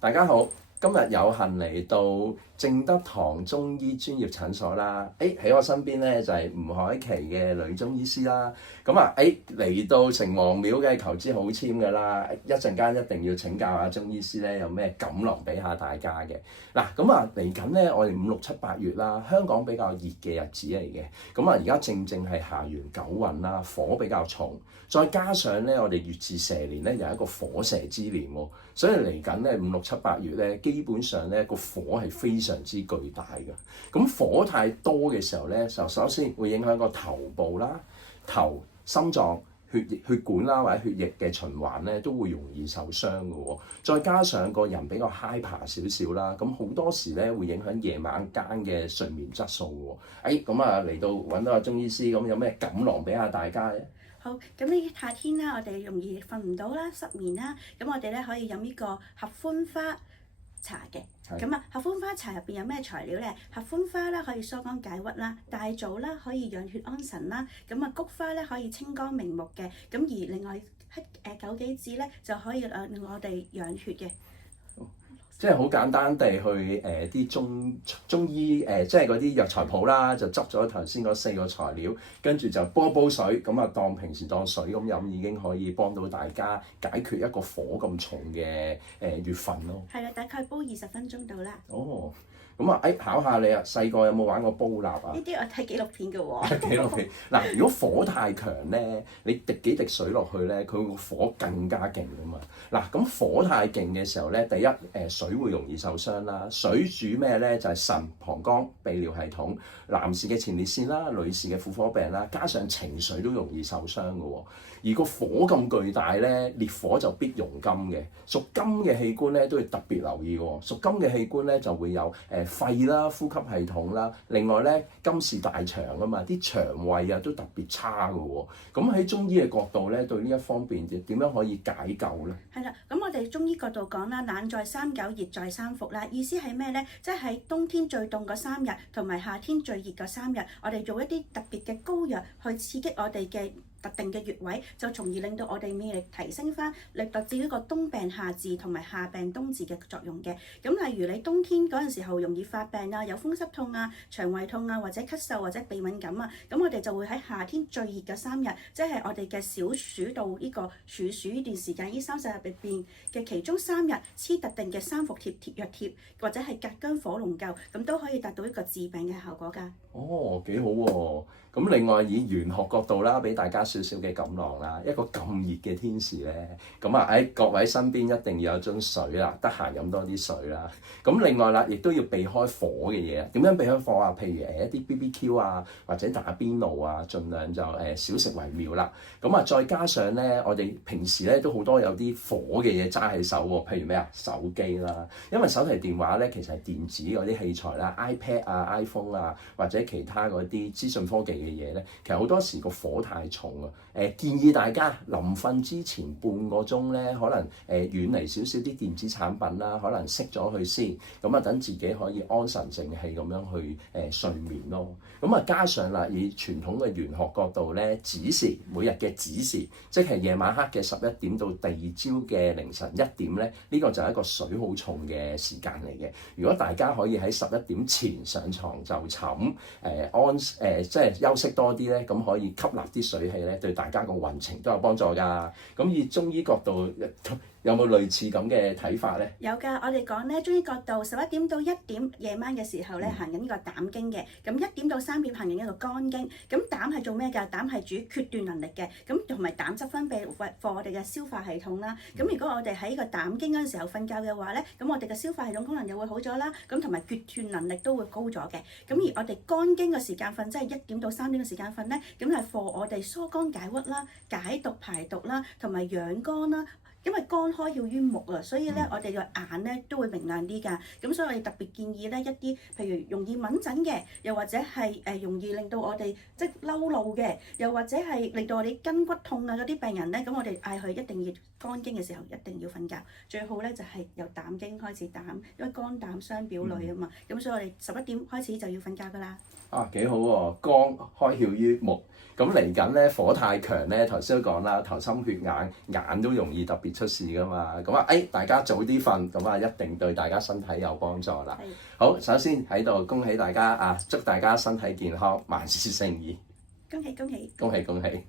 大家好，今日有幸嚟到正德堂中醫專業診所啦。喺我身邊咧就係吳凱琪嘅女中醫師啦。嚟到城隍廟嘅求之好簽㗎啦，一陣間一定要請教下中醫師咧有咩錦囊俾下大家嘅。嚟緊咧我哋5、6、7、8月啦，香港比較熱嘅日子嚟嘅。而家正係下元九運啦，火比較重，再加上咧我哋月至蛇年咧有一個火蛇之年喎，所以嚟緊咧5、6、7、8月咧基本上咧個火係非常之巨大嘅。咁火太多嘅時候咧，就首先會影響個頭部啦、頭、心臟、血管啦或者血液嘅循環咧都會容易受傷嘅喎。再加上個人比較 hyper 少少啦，咁好多時咧會影響夜晚間嘅睡眠質素喎。嚟到揾到阿中醫師，咁有咩錦囊俾下大家咧？好，咁呢夏天啦，我哋容易瞓唔到啦、失眠啦，咁我哋咧可以飲呢個合歡花茶嘅。咁合歡花茶入邊有咩材料咧？合歡花咧可以疏肝解鬱啦，大棗啦可以養血安神啦，菊花咧可以清肝明目嘅，咁而另外枸杞子咧就可以令我哋養血嘅。即係好簡單地去啲中醫即係嗰啲藥材鋪啦，就執咗頭先嗰4個材料，跟住就煲水，當平時當水咁飲，已經可以幫到大家解決一個火咁重嘅月份咯。係啦，大概煲20分鐘到啦。哦。考下你啊，細個有冇玩過煲蠟啊？呢啲我睇紀錄片嘅喎。紀錄片嗱，如果火太強咧，你滴幾滴水落去咧，佢個火更加勁噶嘛。咁火太勁嘅時候咧，第一水會容易受傷啦。水主咩咧？就係腎、膀胱、泌尿系統，男士嘅前列腺啦，女士嘅婦科病啦，加上情緒都容易受傷嘅喎。而個火咁巨大咧，烈火就必容金嘅。屬金嘅器官咧都要特別留意喎。屬金嘅器官咧就會有肺啦、呼吸系統啦，另外咧金是大腸啊嘛，啲腸胃啊都特別差嘅喎。咁喺中醫嘅角度咧，對呢一方面點樣可以解救咧？係啦，咁我哋中醫角度講啦，冷在3九，熱在3伏啦。意思係咩咧？即係喺冬天最凍嗰3日，同埋夏天最熱嗰3日，我哋做一啲特別嘅膏藥去刺激我哋嘅特定嘅穴位，就從而令到我哋免疫力提升翻，嚟達至一個冬病夏治同埋夏病冬治嘅作用嘅。咁例如你冬天嗰陣時候容易發病啊，有風濕痛啊、腸胃痛啊，或者咳嗽或者鼻敏感啊，咁我哋就會喺夏天最熱嘅3日，即係我哋嘅小暑到呢個處暑呢段時間，呢30日入邊嘅其中3日黐特定嘅3伏貼藥貼，或者係隔薑火龍灸，咁都可以達到一個治病嘅效果㗎。哦，幾好喎！咁另外以玄學角度啦，俾大家少少嘅錦囊啦。一個咁熱嘅天時咧，各位身邊一定要有樽水啦，得閒飲多啲水啦。咁另外啦，亦都要避開火嘅嘢。點樣避開火啊？譬如一啲 BBQ 啊，或者打邊爐啊，盡量就少食為妙啦。再加上咧，我哋平時咧都好多有啲火嘅嘢揸喺手喎，譬如咩啊？手機啦，因為手提電話咧其實係電子嗰啲器材啦，iPad 啊、iPhone 啊，或者其他嗰啲資訊科技嘅嘢咧，其實好多時個火太重啊。建議大家臨瞓之前半個鐘咧，可能遠離少少啲電子產品啦，可能熄咗佢先，等自己可以安神靜氣咁樣去睡眠咯。加上啦，以傳統嘅玄學角度咧，子時每日嘅子時，即係夜晚黑嘅11點到第2朝嘅凌晨1點咧，呢個就係一個水好重嘅時間嚟嘅。如果大家可以喺11點前上床就寢，即係休息多啲咧，咁可以吸納啲水氣咧，對大家個運程都有幫助㗎。咁以中醫角度有冇類似咁嘅睇法咧？有㗎，我哋講咧中醫角度11點到1點夜晚嘅時候咧，行緊呢個膽經嘅。咁1點到3點行緊一個肝經。咁膽係做咩㗎？膽係主決斷能力嘅。咁同埋膽汁分泌為我哋嘅消化系統啦。咁如果我哋喺個膽經嗰陣時候瞓覺嘅話咧，咁我哋嘅消化系統功能又會好咗啦。咁同埋決斷能力都會高咗嘅。咁而我哋肝經嘅時間瞓，即係1點到3點嘅時間瞓咧，咁係幫我哋疏肝解鬱啦、解毒排毒啦，同埋養肝啦。因為肝開竅於目啊，所以咧我哋個眼咧都會明亮啲㗎。咁所以我哋特別建議咧一啲，譬如容易敏疹嘅，又或者係容易令到我哋即係嬲怒嘅，又或者係令到我哋筋骨痛啊嗰啲病人咧，咁我哋嗌佢一定要肝經嘅時候一定要瞓覺，最好咧就係由膽經開始因為肝膽相表裏啊嘛。咁所以我哋11點開始就要瞓覺㗎啦。幾好喎！肝開竅於目，咁嚟緊咧火太強咧，頭先都講啦，頭心血眼都容易特別出事噶嘛。咁啊，大家早啲瞓，咁啊一定對大家身體有幫助啦。係好，首先喺度恭喜大家啊，祝大家身體健康，萬事勝意，恭喜恭喜！恭喜恭喜！